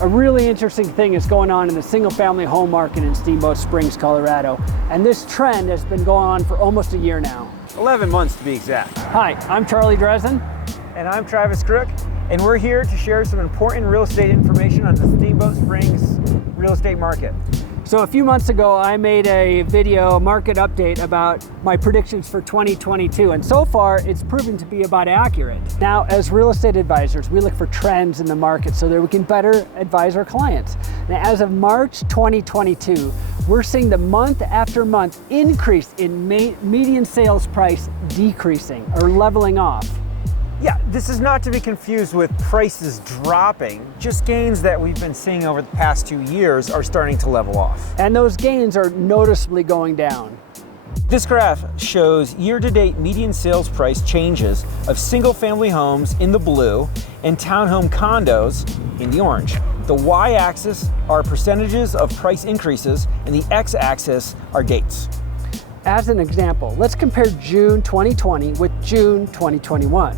A really interesting thing is going on in the single-family home market in Steamboat Springs, Colorado. And this trend has been going on for almost a year now. 11 months to be exact. Hi, I'm Charlie Dresden. And I'm Travis Crook, and we're here to share some important real estate information on the Steamboat Springs real estate market. So a few months ago, I made a video market update about my predictions for 2022, and so far it's proven to be about accurate. Now, as real estate advisors, we look for trends in the market so that we can better advise our clients. Now, as of March 2022, we're seeing the month after month increase in median sales price decreasing or leveling off. Yeah, this is not to be confused with prices dropping. Just gains that we've been seeing over the past 2 years are starting to level off. And those gains are noticeably going down. This graph shows year-to-date median sales price changes of single-family homes in the blue and townhome condos in the orange. The y-axis are percentages of price increases and the x-axis are dates. As an example, let's compare June 2020 with June 2021.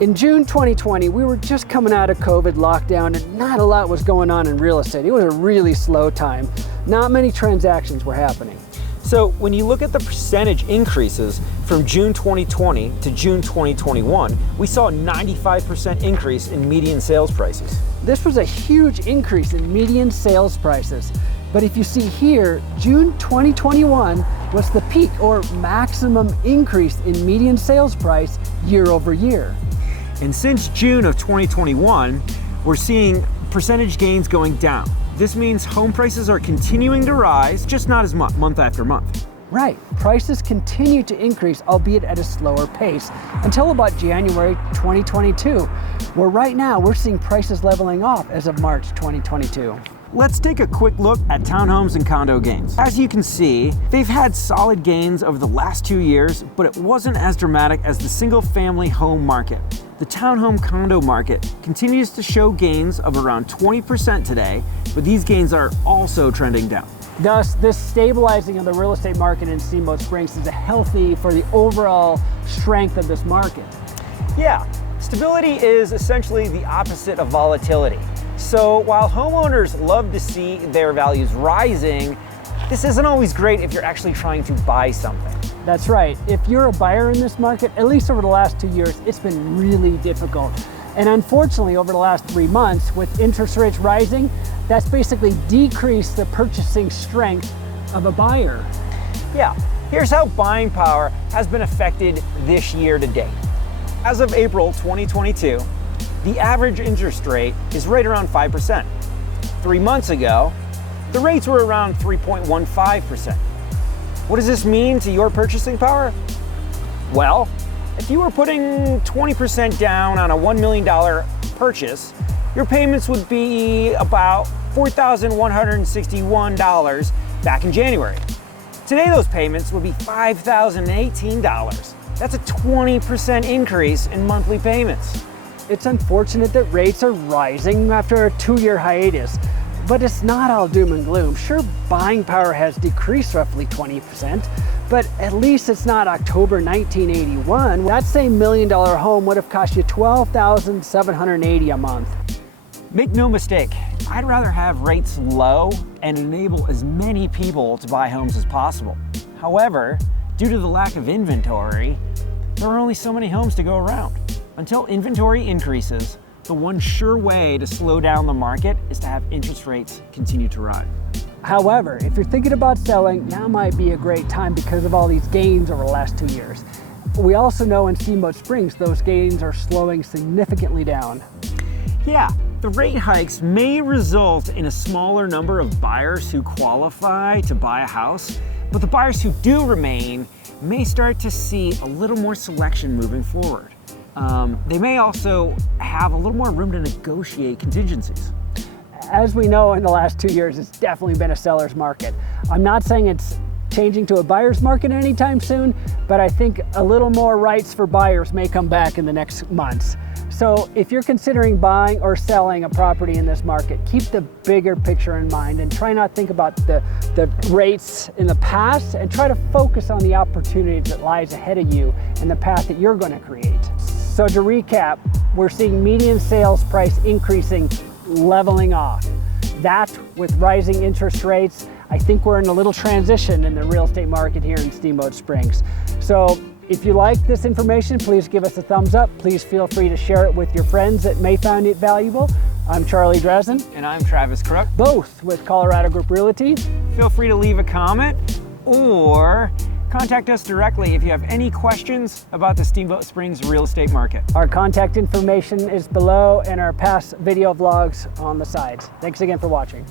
In June 2020, we were just coming out of COVID lockdown and not a lot was going on in real estate. It was a really slow time. Not many transactions were happening. So when you look at the percentage increases from June 2020 to June 2021, we saw a 95% increase in median sales prices. This was a huge increase in median sales prices. But if you see here, June 2021 was the peak or maximum increase in median sales price year over year. And since June of 2021, we're seeing percentage gains going down. This means home prices are continuing to rise, just not as much month after month. Right, prices continue to increase, albeit at a slower pace, until about January 2022, where right now we're seeing prices leveling off as of March 2022. Let's take a quick look at townhomes and condo gains. As you can see, they've had solid gains over the last 2 years, but it wasn't as dramatic as the single-family home market. The townhome condo market continues to show gains of around 20% today, but these gains are also trending down. Thus, this stabilizing of the real estate market in Steamboat Springs is healthy for the overall strength of this market. Yeah, stability is essentially the opposite of volatility. So while homeowners love to see their values rising, this isn't always great if you're actually trying to buy something. That's right. If you're a buyer in this market, at least over the last 2 years, it's been really difficult. And unfortunately, over the last 3 months, with interest rates rising, that's basically decreased the purchasing strength of a buyer. Yeah, here's how buying power has been affected this year to date. As of April 2022, the average interest rate is right around 5%. 3 months ago, the rates were around 3.15%. What does this mean to your purchasing power? Well, if you were putting 20% down on a $1 million purchase, your payments would be about $4,161 back in January. Today, those payments would be $5,018. That's a 20% increase in monthly payments. It's unfortunate that rates are rising after a 2-year hiatus, but it's not all doom and gloom. Sure, buying power has decreased roughly 20%, but at least it's not October 1981. That same $1 million home would have cost you $12,780 a month. Make no mistake, I'd rather have rates low and enable as many people to buy homes as possible. However, due to the lack of inventory, there are only so many homes to go around. Until inventory increases, the one sure way to slow down the market is to have interest rates continue to rise. However, if you're thinking about selling, now might be a great time because of all these gains over the last 2 years. We also know in Steamboat Springs, those gains are slowing significantly down. Yeah, the rate hikes may result in a smaller number of buyers who qualify to buy a house, but the buyers who do remain may start to see a little more selection moving forward. They may also have a little more room to negotiate contingencies. As we know, in the last 2 years, it's definitely been a seller's market. I'm not saying it's changing to a buyer's market anytime soon, but I think a little more rights for buyers may come back in the next months. So if you're considering buying or selling a property in this market, keep the bigger picture in mind and try not to think about the rates in the past, and try to focus on the opportunities that lies ahead of you and the path that you're going to create. So to recap, we're seeing median sales price increasing leveling off. That, with rising interest rates, I think we're in a little transition in the real estate market here in Steamboat Springs. So if you like this information, please give us a thumbs up. Please feel free to share it with your friends that may find it valuable. I'm Charlie Dresden. And I'm Travis Crook. Both with Colorado Group Realty. Feel free to leave a comment or contact us directly if you have any questions about the Steamboat Springs real estate market. Our contact information is below and our past video vlogs on the sides. Thanks again for watching.